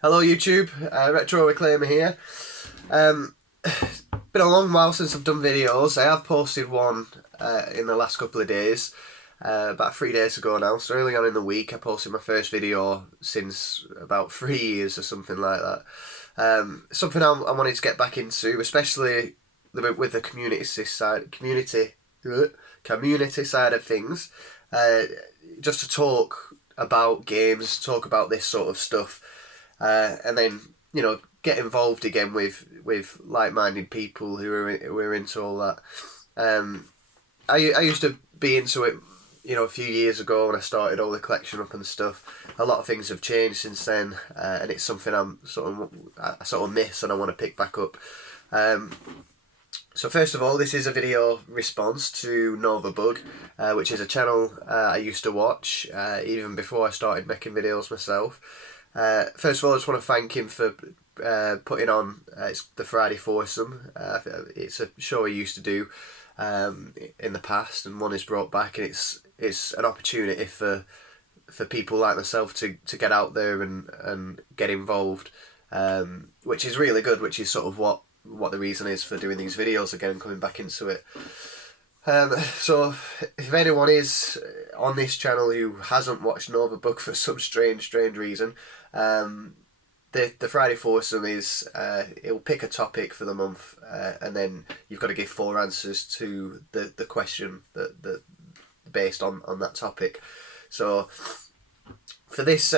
Hello YouTube, Retro Reclaimer here. Um, been a long while since I've done videos. I have posted one in the last couple of days, about 3 days ago now. So early on in the week I posted my first video since about 3 years or something like that. Something I wanted to get back into, especially with the community side of things, just to talk about games, talk about this sort of stuff, and then get involved again with like-minded people who are into all that. I used to be into it, a few years ago when I started all the collection up and stuff. A lot of things have changed since then, and it's something I sort of miss and I want to pick back up. Um, so first of all, this is a video response to Novabug, which is a channel I used to watch even before I started making videos myself. First of all, I just want to thank him for putting on it's the Friday Foursome. It's a show he used to do in the past, and one is brought back, and it's an opportunity for people like myself to get out there and get involved, which is really good, which is sort of what the reason is for doing these videos again and coming back into it. So if anyone is on this channel who hasn't watched Novabug for some strange reason, the Friday Foursome is it'll pick a topic for the month, and then you've got to give 4 answers to the question that based on that topic. So for this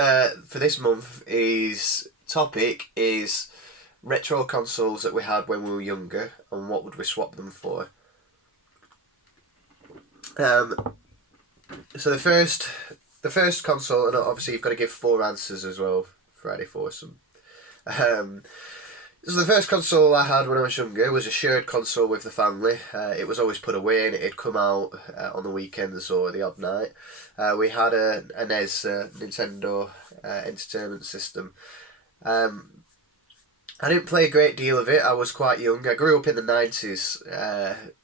month, his topic is retro consoles that we had when we were younger and what would we swap them for. So the first console, and obviously you've got to give 4 answers as well. Friday Foursome. So the first console I had when I was younger was a shared console with the family. It was always put away and it'd come out on the weekends or the odd night. We had a NES, Nintendo Entertainment System. I didn't play a great deal of it. I was quite young. I grew up in the 90s,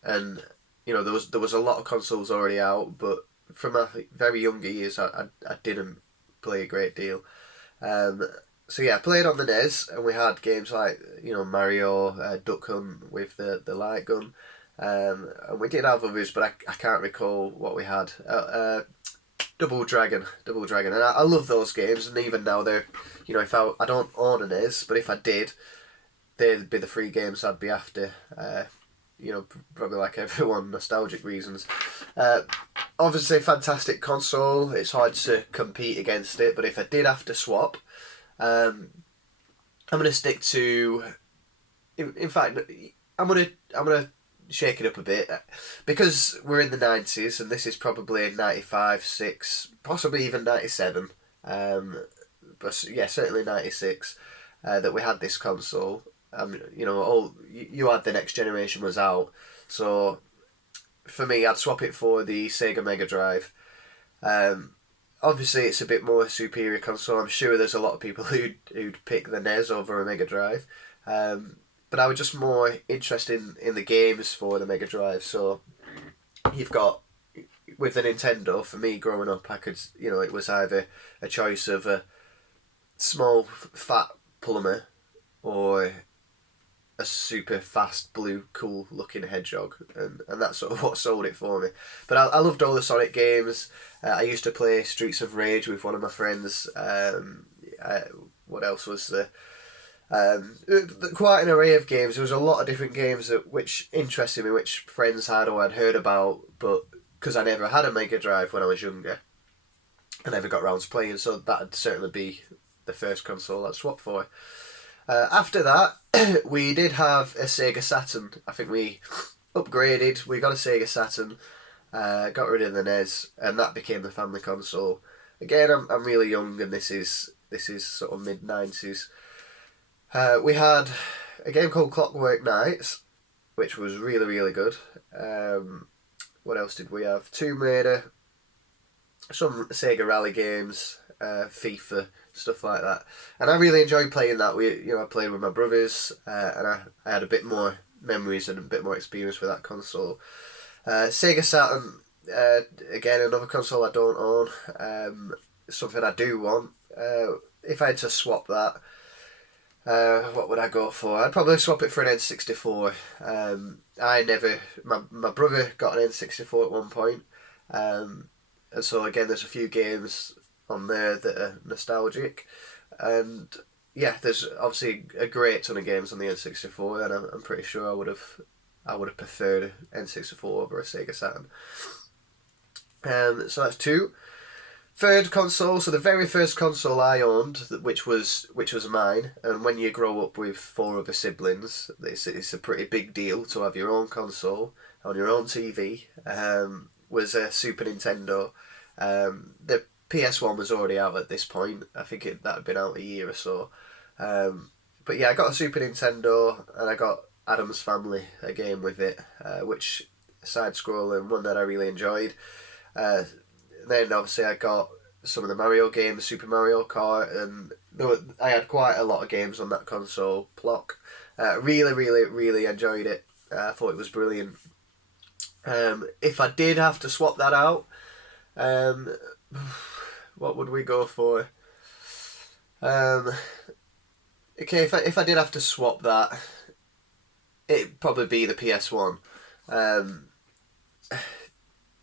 and there was a lot of consoles already out, but from my very younger years I didn't play a great deal. So yeah, I played on the NES, and we had games like Mario, Duck Hunt with the light gun, and we did have others, but I can't recall what we had. Double Dragon, and I love those games, and even now they're, if I don't own an NES, but if I did, they'd be the 3 games I'd be after. Probably like everyone, nostalgic reasons. Obviously, fantastic console. It's hard to compete against it, but if I did have to swap, I'm gonna stick to. In fact, I'm gonna shake it up a bit, because we're in the 90s, and this is probably 95, 6, possibly even 97. But yeah, certainly 96. That we had this console. You had the Next Generation was out, so for me, I'd swap it for the Sega Mega Drive. Obviously, it's a bit more superior console. I'm sure there's a lot of people who'd pick the NES over a Mega Drive, but I was just more interested in the games for the Mega Drive. So you've got, with the Nintendo, for me growing up, I could, it was either a choice of a small fat plumber or a super fast blue cool looking hedgehog, and that's sort of what sold it for me. But I loved all the Sonic games. I used to play Streets of Rage with one of my friends. What else was there? Quite an array of games. There was a lot of different games which interested me, which friends had or I'd heard about, but because I never had a Mega Drive when I was younger, I never got around to playing, so that'd certainly be the first console I'd swap for. After that, we did have a Sega Saturn. I think we upgraded. We got a Sega Saturn, got rid of the NES, and that became the family console. Again, I'm really young, and this is sort of mid-90s. We had a game called Clockwork Knights, which was really good. What else did we have? Tomb Raider, some Sega Rally games, FIFA, stuff like that. And I really enjoyed playing that. I played with my brothers, and I had a bit more memories and a bit more experience with that console. Sega Saturn, again, another console I don't own. Something I do want. If I had to swap that, What would I go for? I'd probably swap it for an N64. My brother got an N64 at one point, and so again, there's a few games on there that are nostalgic, and yeah, there's obviously a great ton of games on the N64, and I'm pretty sure I would have preferred N64 over a Sega Saturn. So that's two. Third console, so the very first console I owned, which was mine, and when you grow up with four other siblings, it's a pretty big deal to have your own console on your own TV. Was a Super Nintendo. The PS1 was already out at this point. I think that had been out a year or so. But yeah, I got a Super Nintendo, and I got Adam's Family, a game with it, which side scrolling, one that I really enjoyed. Then obviously I got some of the Mario games, Super Mario Kart, and I had quite a lot of games on that console. Plock, really enjoyed it. I thought it was brilliant. If I did have to swap that out, what would we go for? Okay, if I did have to swap that, it'd probably be the PS1.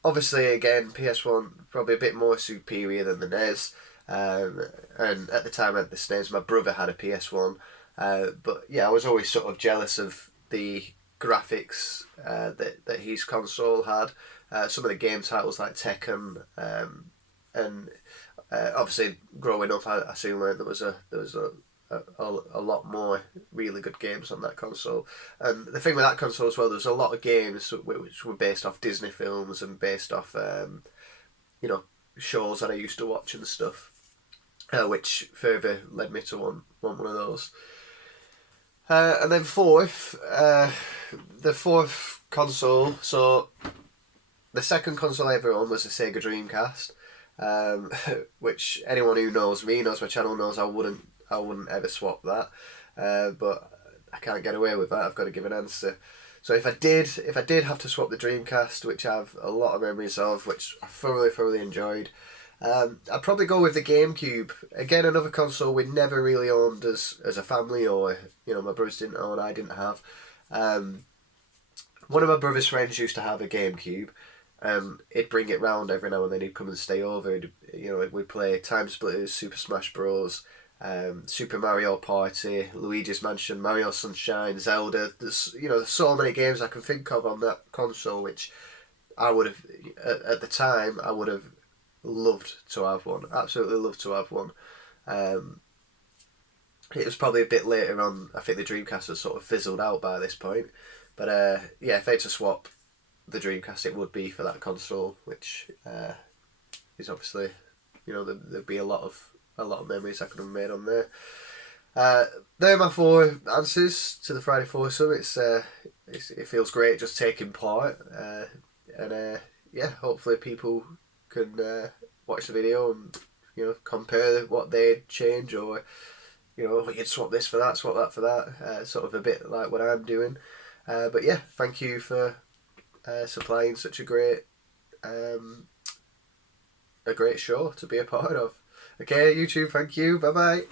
Obviously, again, PS1 probably a bit more superior than the NES. And at the time I had the SNES, my brother had a PS1. But yeah, I was always sort of jealous of the graphics that his console had. Some of the game titles like Tekken, and obviously growing up, I soon learned there was a lot more really good games on that console. And the thing with that console as well, there was a lot of games which were based off Disney films and based off shows that I used to watch and stuff, which further led me to want one of those. And then the fourth console. So the second console I ever owned was a Sega Dreamcast, which anyone who knows me, knows my channel, knows I wouldn't ever swap that. But I can't get away with that. I've got to give an answer. So if I did have to swap the Dreamcast, which I have a lot of memories of, which I thoroughly enjoyed, I'd probably go with the GameCube. Again, another console we never really owned as a family, or my brothers didn't own, I didn't have. One of my brother's friends used to have a GameCube, and he'd bring it round every now and then. He'd come and stay over. We'd play Time Splitters, Super Smash Bros, Super Mario Party, Luigi's Mansion, Mario Sunshine, Zelda. There's so many games I can think of on that console, which I would have at the time I would have loved to have one. Absolutely loved to have one. It was probably a bit later on. I think the Dreamcast had sort of fizzled out by this point. But yeah, if I had to swap the Dreamcast, it would be for that console, which is obviously there'd be a lot of memories I could have made on there. There are my four answers to the Friday Foursome. It feels great just taking part, and yeah, hopefully people can watch the video and compare what they'd change, or you'd swap this for that, swap that for that, sort of a bit like what I'm doing. But yeah, thank you for supplying such a great show to be a part of. Okay, YouTube, thank you. Bye bye.